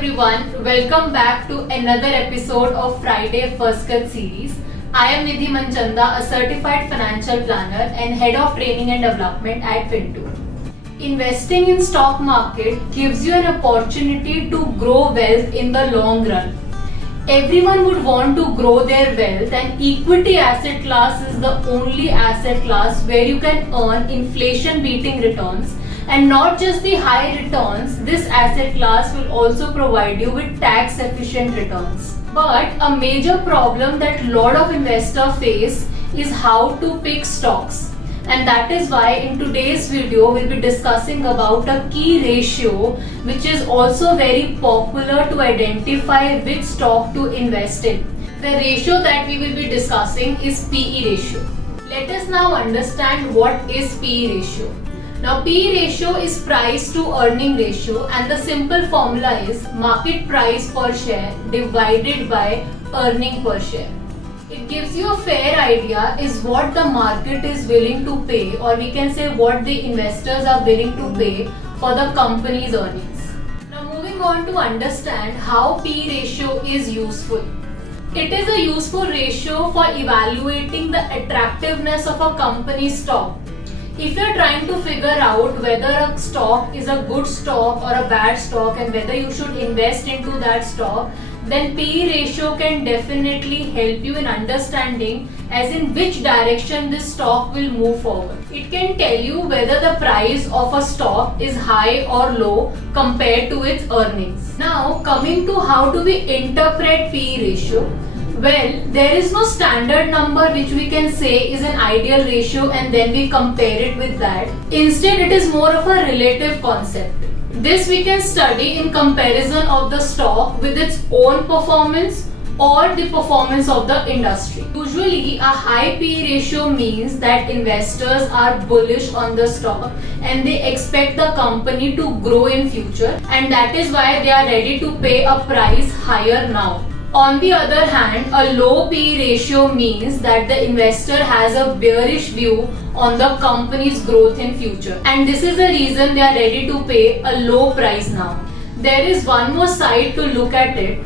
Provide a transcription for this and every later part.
everyone, welcome back to another episode of Friday First Cut series. I am Nidhi Manchanda, a certified financial planner and head of training and development at Fintu. Investing in stock market gives you an opportunity to grow wealth in the long run. Everyone would want to grow their wealth, and equity asset class is the only asset class where you can earn inflation beating returns. And not just the high returns, this asset class will also provide you with tax efficient returns. But a major problem that a lot of investors face is how to pick stocks. And that is why in today's video we'll be discussing about a key ratio which is also very popular to identify which stock to invest in. The ratio that we will be discussing is PE ratio. Let us now understand what is PE ratio. Now PE ratio is price to earning ratio, and the simple formula is market price per share divided by earning per share. It gives you a fair idea is what the market is willing to pay, or we can say what the investors are willing to pay for the company's earnings. Now moving on to understand how PE ratio is useful. It is a useful ratio for evaluating the attractiveness of a company's stock. If you are trying to figure out whether a stock is a good stock or a bad stock and whether you should invest into that stock, then PE ratio can definitely help you in understanding as in which direction this stock will move forward. It can tell you whether the price of a stock is high or low compared to its earnings. Now coming to how do we interpret PE ratio. Well, there is no standard number which we can say is an ideal ratio and then we compare it with that. Instead, it is more of a relative concept. This we can study in comparison of the stock with its own performance or the performance of the industry. Usually, a high PE ratio means that investors are bullish on the stock and they expect the company to grow in future, and that is why they are ready to pay a price higher now. On the other hand, a low PE ratio means that the investor has a bearish view on the company's growth in future, and this is the reason they are ready to pay a low price now. There is one more side to look at it.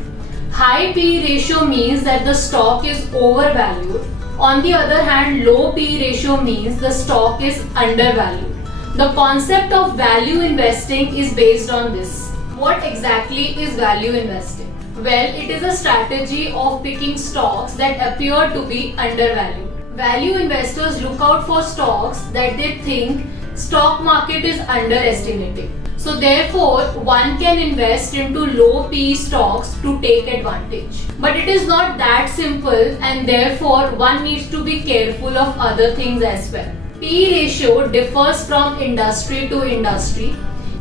High PE ratio means that the stock is overvalued. On the other hand, low PE ratio means the stock is undervalued. The concept of value investing is based on this. What exactly is value investing? Well, it is a strategy of picking stocks that appear to be undervalued. Value investors look out for stocks that they think stock market is underestimating. So therefore, one can invest into low PE stocks to take advantage. But it is not that simple, and therefore one needs to be careful of other things as well. PE ratio differs from industry to industry.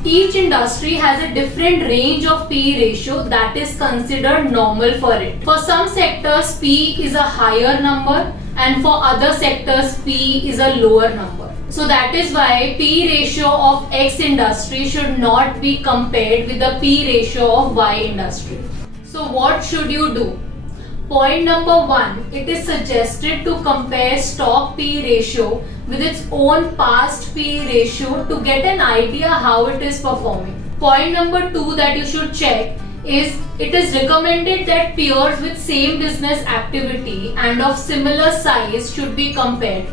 Each industry has a different range of PE ratio that is considered normal for it. For some sectors, PE is a higher number, and for other sectors, PE is a lower number. So that is why PE ratio of X industry should not be compared with the PE ratio of Y industry. So what should you do? Point number 1, it is suggested to compare stock PE ratio with its own past PE ratio to get an idea how it is performing. Point number 2 that you should check is it is recommended that peers with same business activity and of similar size should be compared.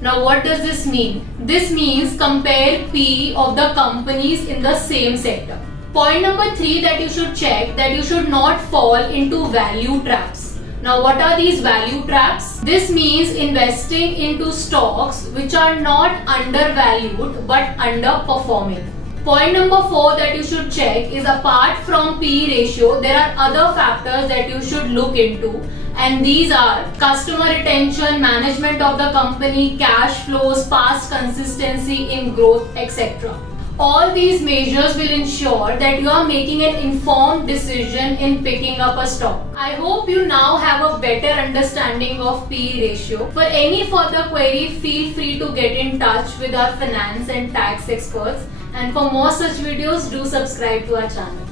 Now what does this mean? This means compare PE of the companies in the same sector. Point number 3 that you should check that you should not fall into value traps. Now what are these value traps? This means investing into stocks which are not undervalued but underperforming. Point number 4 that you should check is apart from PE ratio, there are other factors that you should look into, and these are customer retention, management of the company, cash flows, past consistency in growth, etc. All these measures will ensure that you are making an informed decision in picking up a stock. I hope you now have a better understanding of PE ratio. For any further query, feel free to get in touch with our finance and tax experts. And for more such videos, do subscribe to our channel.